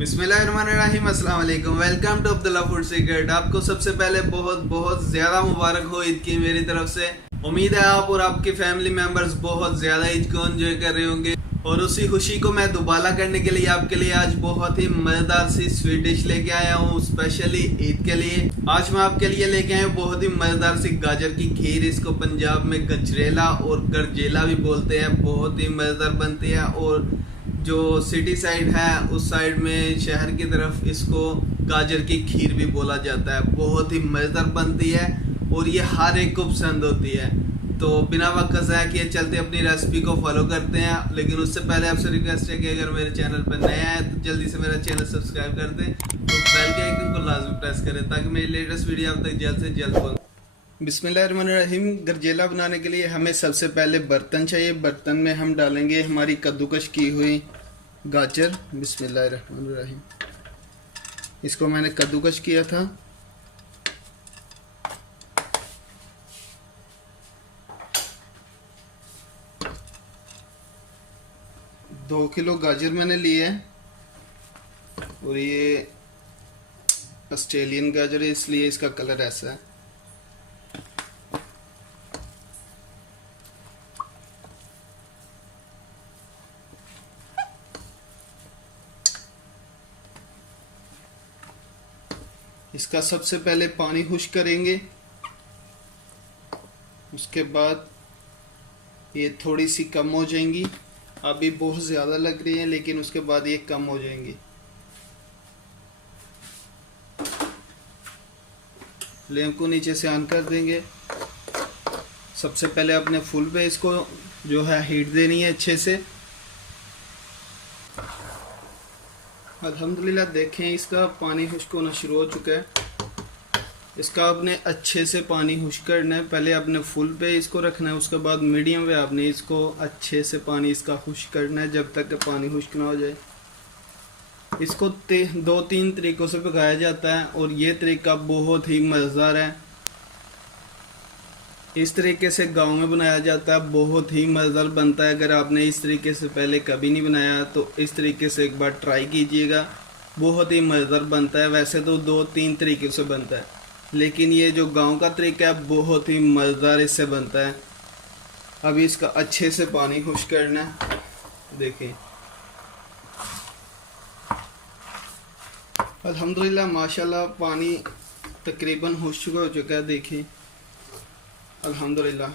बिस्मिल्लाहिर्रहमानिर्रहीम, अस्सलाम वालेकुम। Welcome to Abdullah food secret. आपको सबसे पहले बहुत बहुत ज़्यादा मुबारक हो ईद की मेरी तरफ से। उम्मीद है आप और आपके फैमिली मेम्बर्स बहुत ज़्यादा ईद को एंजॉय कर रहे होंगे, और उसी खुशी को मैं दुबारा करने के लिए आपके लिए आज बहुत ही मज़ेदार सी स्वीट डिश लेके आया हूँ, स्पेशली ईद के लिए। आज मैं आपके लिए लेके आया हूँ बहुत ही मज़ेदार सी गाजर की खीर। इसको पंजाब में गजरेला और गरजेला भी बोलते हैं। बहुत ही मज़ेदार बनती है, और जो सिटी साइड है उस साइड में शहर की तरफ इसको गाजर की खीर भी बोला जाता है। बहुत ही मज़ेदार बनती है और ये हर एक को पसंद होती है। तो बिना वक्त ज़ाया किए चलते अपनी रेसिपी को फॉलो करते हैं। लेकिन उससे पहले आपसे रिक्वेस्ट है कि अगर मेरे चैनल पर नया है तो जल्दी से मेरा चैनल सब्सक्राइब कर दें और बेल के आइकन को लाजमी प्रेस करें ताकि मेरी लेटेस्ट वीडियो आप तक जल्द से जल्द पहुंचे। बिस्मिल्लाहिर्रहमानिर्रहीम। गरजेला बनाने के लिए हमें सबसे पहले बर्तन चाहिए। बर्तन में हम डालेंगे हमारी कद्दूकश की हुई गाजर। बिस्मिल्लाहिर्रहमानिर्रहीम। इसको मैंने कद्दूकश किया था। दो किलो गाजर मैंने लिए है, और ये ऑस्ट्रेलियन गाजर है इसलिए इसका कलर ऐसा है। इसका सबसे पहले पानी खुश्क करेंगे, उसके बाद ये थोड़ी सी कम हो जाएंगी। अभी बहुत ज़्यादा लग रही है लेकिन उसके बाद ये कम हो जाएंगी। फ्लेम को नीचे से ऑन कर देंगे। सबसे पहले अपने फुल पे इसको जो है हीट देनी है अच्छे से। अल्हम्दुलिल्लाह देखें इसका पानी खुश्क होना शुरू हो चुका है। इसका आपने अच्छे से पानी खुश्क करना है। पहले आपने फुल पे इसको रखना है, उसके बाद मीडियम पे आपने इसको अच्छे से पानी इसका खुश्क करना है जब तक कि पानी खुश्क ना हो जाए। इसको दो तीन तरीक़ों से पकाया जाता है और ये तरीका बहुत ही मज़ेदार है। इस तरीके से गांव में बनाया जाता है, बहुत ही मज़ेदार बनता है। अगर आपने इस तरीके से पहले कभी नहीं बनाया तो इस तरीके से एक बार ट्राई कीजिएगा, बहुत ही मज़ेदार बनता है। वैसे तो दो तीन तरीके से बनता है, लेकिन ये जो गांव का तरीका है बहुत ही मज़ेदार इससे बनता है। अभी इसका अच्छे से पानी खुश्क करना है। देखिए अल्हम्दुलिल्लाह माशाल्लाह पानी तकरीबन खुश्क हो चुका है। देखिए अल्हम्दुलिल्लाह।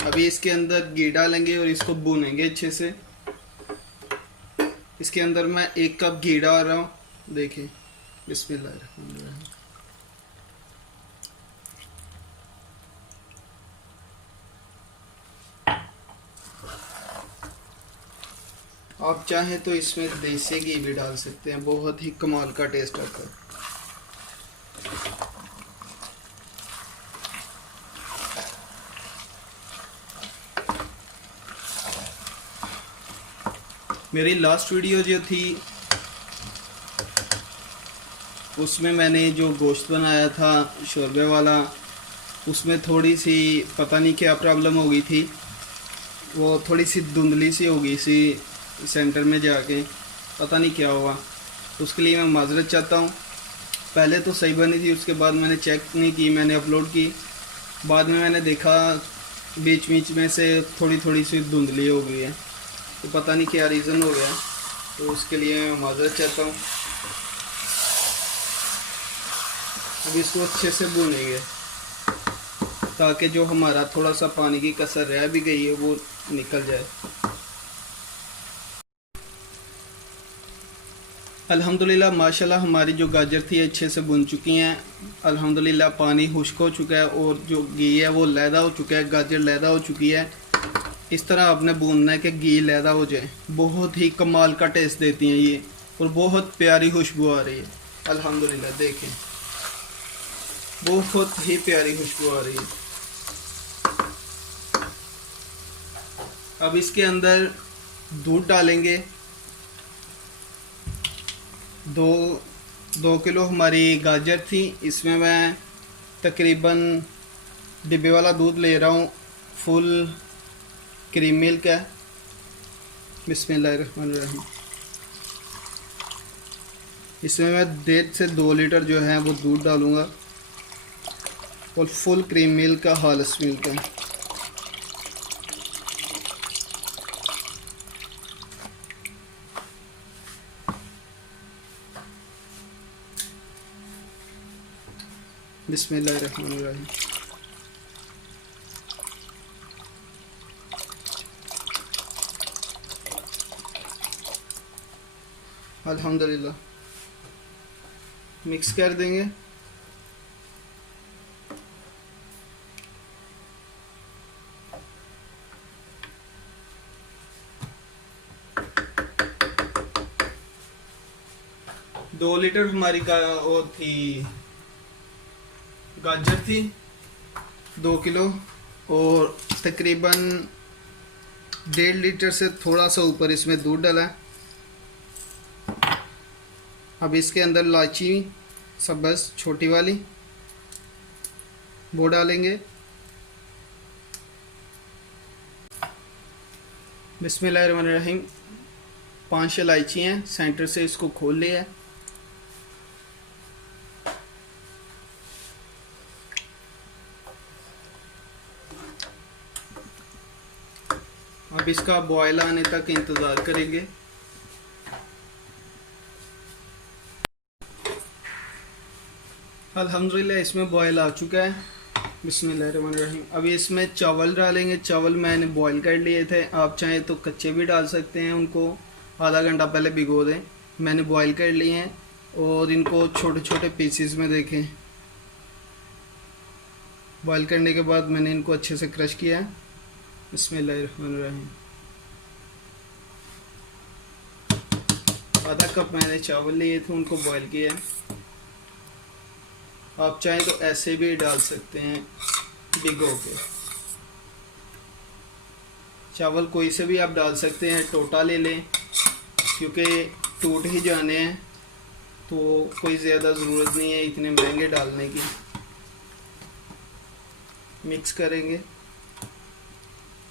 अभी इसके अंदर घी डालेंगे और इसको भूनेंगे अच्छे से। इसके अंदर मैं 1 कप घी डाल रहा हूँ। देखिए बिस्मिल्लाहिर्रहमानिर्रहीम। आप चाहें तो इसमें देसी घी भी डाल सकते हैं, बहुत ही कमाल का टेस्ट आता है। मेरी लास्ट वीडियो जो थी उसमें मैंने जो गोश्त बनाया था शोरबे वाला, उसमें थोड़ी सी पता नहीं क्या प्रॉब्लम हो गई थी, वो थोड़ी सी धुंधली सी हो गई सी सेंटर में जाके, पता नहीं क्या हुआ। उसके लिए मैं माजरत चाहता हूँ। पहले तो सही बनी थी, उसके बाद मैंने चेक नहीं की, मैंने अपलोड की, बाद में मैंने देखा बीच बीच में से थोड़ी थोड़ी सी धुंधली हो गई है, तो पता नहीं क्या रीज़न हो गया, तो उसके लिए मैं माजरत चाहता हूँ। अब इसको अच्छे से भूनेंगे ताकि जो हमारा थोड़ा सा पानी की कसर रह भी गई है वो निकल जाए। अल्हम्दुलिल्लाह माशाल्लाह हमारी जो गाजर थी अच्छे से भुन चुकी हैं। अल्हम्दुलिल्लाह पानी खुश्क हो चुका है और जो घी है वो लैदा हो चुका है, गाजर लैदा हो चुकी है। इस तरह आपने भूनना है कि घी लैदा हो जाए। बहुत ही कमाल का टेस्ट देती हैं ये, और बहुत प्यारी खुशबू आ रही है। अल्हम्दुलिल्लाह देखें बहुत ही प्यारी खुशबू आ रही है। अब इसके अंदर दूध डालेंगे। 2 किलो हमारी गाजर थी, इसमें मैं तकरीबन डिब्बे वाला दूध ले रहा हूँ, फुल क्रीम मिल्क है। बिस्मिल्लाहिर्रहमानिर्रहीम। इसमें मैं 1.5 से 2 लीटर जो है वो दूध डालूँगा और फुल क्रीम मिल्क का, हालिस मिल्क का। बिस्मिल्लाहिर्रहमानिर्रहीम। अल्हम्दुलिल्लाह मिक्स कर देंगे। दो लीटर हमारी का वो थी, गाजर थी 2 किलो, और तकरीबन 1.5 लीटर से थोड़ा सा ऊपर इसमें दूध डाला है। अब इसके अंदर इलायची सब्ज़ छोटी वाली वो डालेंगे। बिस्मिल्लाहिर्रहमानिर्रहीम। 5 इलायची हैं, सेंटर से इसको खोल लिया है। अब इसका बॉयल आने तक इंतज़ार करेंगे। अल्हम्दुलिल्लाह इसमें बॉयल आ चुका है। बिस्मिल्लाहिर्रहमानिर्रहीम। अभी इसमें चावल डालेंगे। चावल मैंने बॉयल कर लिए थे, आप चाहें तो कच्चे भी डाल सकते हैं, उनको आधा घंटा पहले भिगो दें। मैंने बॉयल कर लिए हैं और इनको छोटे छोटे पीसेस में देखें। बॉयल करने के बाद मैंने इनको अच्छे से क्रश किया है। बिस्मिल्लाहिर्रहमानिर्रहीम। आधा कप मैंने चावल लिए थे, उनको बॉयल किया है। आप चाहें तो ऐसे भी डाल सकते हैं भिगो के। चावल कोई से भी आप डाल सकते हैं, टोटा ले लें क्योंकि टूट ही जाने हैं, तो कोई ज़्यादा ज़रूरत नहीं है इतने महंगे डालने की। मिक्स करेंगे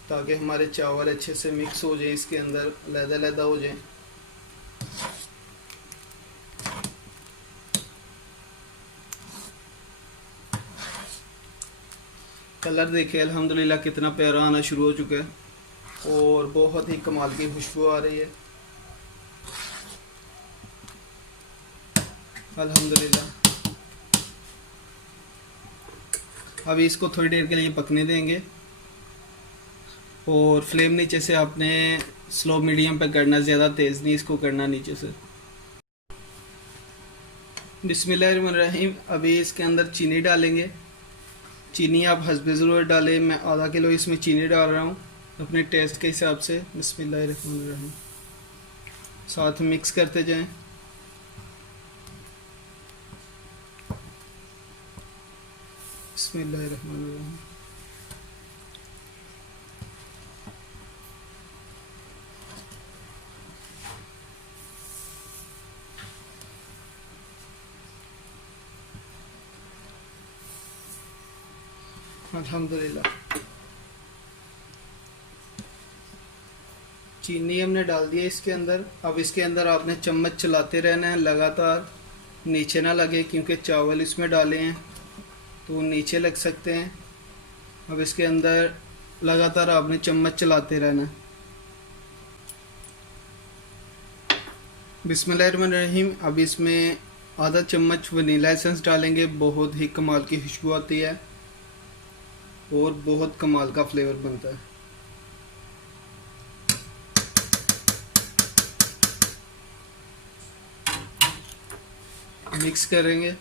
ताकि हमारे चावल अच्छे से मिक्स हो जाए, इसके अंदर लहदा हो जाए। कलर देखिए अल्हम्दुलिल्लाह कितना प्यारा आना शुरू हो चुका है और बहुत ही कमाल की खुशबू आ रही है अल्हम्दुलिल्लाह। अभी इसको थोड़ी देर के लिए पकने देंगे और फ्लेम नीचे से आपने स्लो मीडियम पे करना, ज़्यादा तेज़ नहीं इसको करना नीचे से। बिस्मिल्लाहिर्रहमानिर्रहीम। अभी इसके अंदर चीनी डालेंगे। चीनी आप हस्बे ज़रूरत डालें। मैं आधा किलो इसमें चीनी डाल रहा हूँ अपने टेस्ट के हिसाब से। बिस्मिल्लाहिर्रहमानिर्रहीम। साथ मिक्स करते जाएं। बिस्मिल्लाहिर्रहमानिर्रहीम। अल्हम्दुलिल्लाह चीनी हमने डाल दिया इसके अंदर। अब इसके अंदर आपने चम्मच चलाते रहना है लगातार, नीचे ना लगे क्योंकि चावल इसमें डाले हैं तो नीचे लग सकते हैं। अब इसके अंदर लगातार आपने चम्मच चलाते रहना है। बिस्मिल्लाहिर्रहमानिर्रहीम। अब इसमें आधा चम्मच वनीला एसेंस डालेंगे। बहुत ही कमाल की खुशबू आती है और बहुत कमाल का फ्लेवर बनता है। मिक्स करेंगे।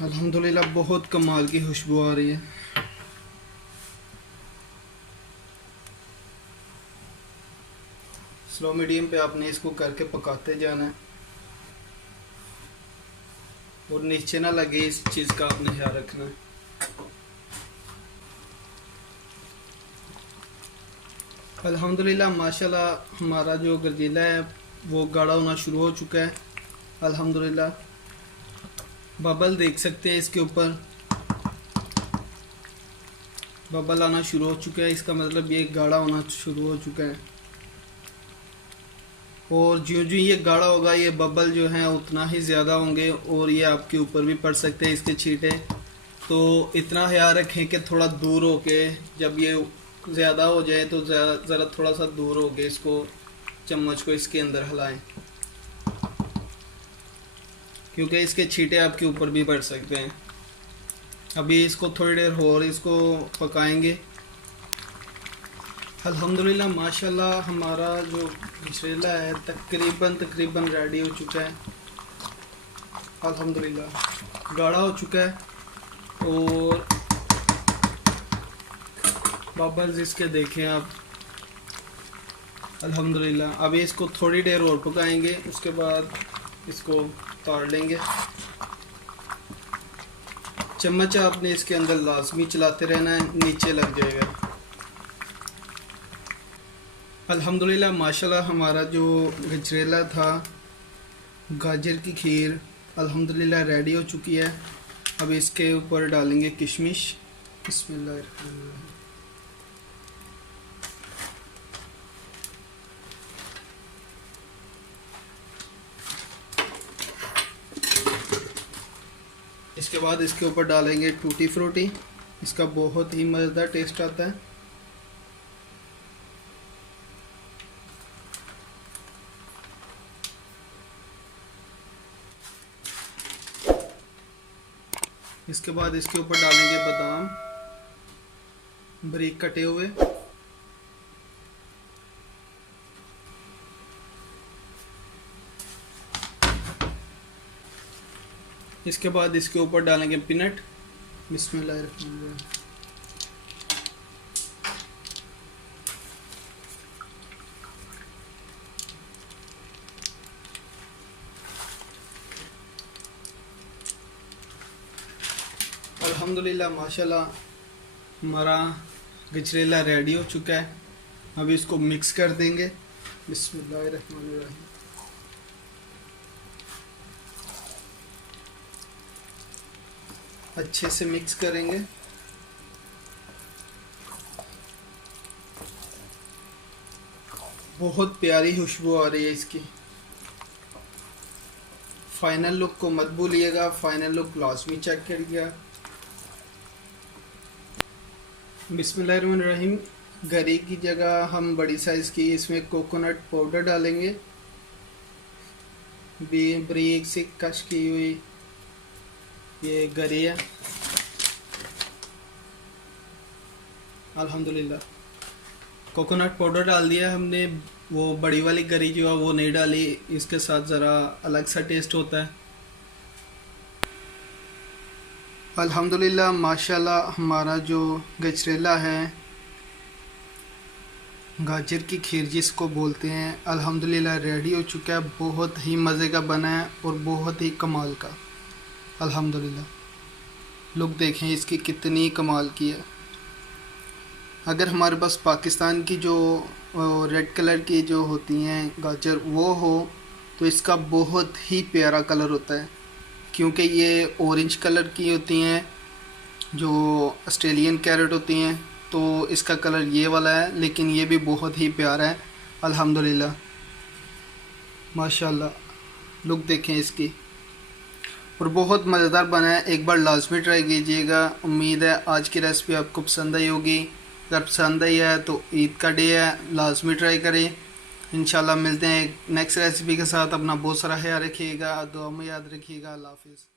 अल्हम्दुलिल्लाह बहुत कमाल की खुशबू आ रही है। स्लो मीडियम पे आपने इसको करके पकाते जाना है और नीचे ना लगे, इस चीज़ का आपने ख्याल रखना है। अल्हम्दुलिल्लाह माशाल्लाह हमारा जो गरजीला है वो गाढ़ा होना शुरू हो चुका है। अल्हम्दुलिल्लाह बबल देख सकते हैं इसके ऊपर। बबल आना शुरू हो चुका है, इसका मतलब ये गाढ़ा होना शुरू हो चुका है। और जो जो ये गाढ़ा होगा ये बबल जो हैं उतना ही ज़्यादा होंगे और ये आपके ऊपर भी पड़ सकते हैं इसके छींटे। तो इतना ख्याल रखें कि थोड़ा दूर हो के, जब ये ज़्यादा हो जाए तो ज़रा थोड़ा सा दूर हो के इसको चम्मच को इसके अंदर हिलाएं, क्योंकि इसके छींटे आपके ऊपर भी पड़ सकते हैं। अभी इसको थोड़ी देर और इसको पकाएंगे। अल्हम्दुलिल्लाह माशाल्लाह हमारा जो गजरेला है तकरीबन रेडी हो चुका है। अल्हम्दुलिल्लाह गाढ़ा हो चुका है और बबल्स इसके देखें आप। अल्हम्दुलिल्लाह अभी इसको थोड़ी देर और पकाएंगे, उसके बाद इसको उतार लेंगे। चम्मच आपने इसके अंदर लाजमी चलाते रहना है, नीचे लग जाएगा। अल्हम्दुलिल्लाह माशाल्लाह हमारा जो गजरेला था, गाजर की खीर अल्हम्दुलिल्लाह रेडी हो चुकी है। अब इसके ऊपर डालेंगे किशमिश। बिस्मिल्लाहिर्रहमानिर्रहीम। इसके बाद इसके ऊपर डालेंगे टूटी फ्रूटी, इसका बहुत ही मज़ेदार टेस्ट आता है। इसके बाद इसके ऊपर डालेंगे बादाम बारीक कटे हुए। इसके बाद इसके ऊपर डालेंगे पीनट। बिस्मिल्लाहिर्रहमानिर्रहीम। अल्हम्दुलिल्लाह माशाल्लाह हमारा गजरेला रेडी हो चुका है। अब इसको मिक्स कर देंगे। बिस्मिल्लाहिर्रहमानिर्रहीम। अच्छे से मिक्स करेंगे। बहुत प्यारी खुशबू आ रही है इसकी। फाइनल लुक को मत भूलिएगा, फाइनल लुक लाजमी चेक करिएगा। बिस्मिल्लाहिर्रहमानिर्रहीम। गरी की जगह हम बड़ी साइज़ की इसमें कोकोनट पाउडर डालेंगे। बारीक से कश की हुई ये गरी है। अल्हम्दुलिल्लाह कोकोनट पाउडर डाल दिया हमने। वो बड़ी वाली गरी जो है वो नहीं डाली, इसके साथ ज़रा अलग सा टेस्ट होता है। अल्हम्दुलिल्लाह माशाल्लाह हमारा जो गजरेला है, गाजर की खीर जिसको बोलते हैं, अल्हम्दुलिल्लाह रेडी हो चुका है। बहुत ही मज़े का बना है और बहुत ही कमाल का। अल्हम्दुलिल्लाह लुक देखें इसकी कितनी कमाल की है। अगर हमारे पास पाकिस्तान की जो रेड कलर की जो होती हैं गाजर वो हो तो इसका बहुत ही प्यारा कलर होता है, क्योंकि ये ऑरेंज कलर की होती हैं जो ऑस्ट्रेलियन कैरेट होती हैं, तो इसका कलर ये वाला है, लेकिन ये भी बहुत ही प्यारा है। अल्हम्दुलिल्लाह माशाल्लाह लुक देखें इसकी, और बहुत मज़ेदार बना है। एक बार लाजमी ट्राई कीजिएगा। उम्मीद है आज की रेसिपी आपको पसंद आई होगी। अगर पसंद आई है तो ईद का डे है, लाजमी ट्राई करें। इंशाल्लाह मिलते हैं एक नेक्स्ट रेसिपी के साथ। अपना बहुत सारा ख्याल रखिएगा, दुआ में याद रखिएगा। अल्लाह हाफिज़।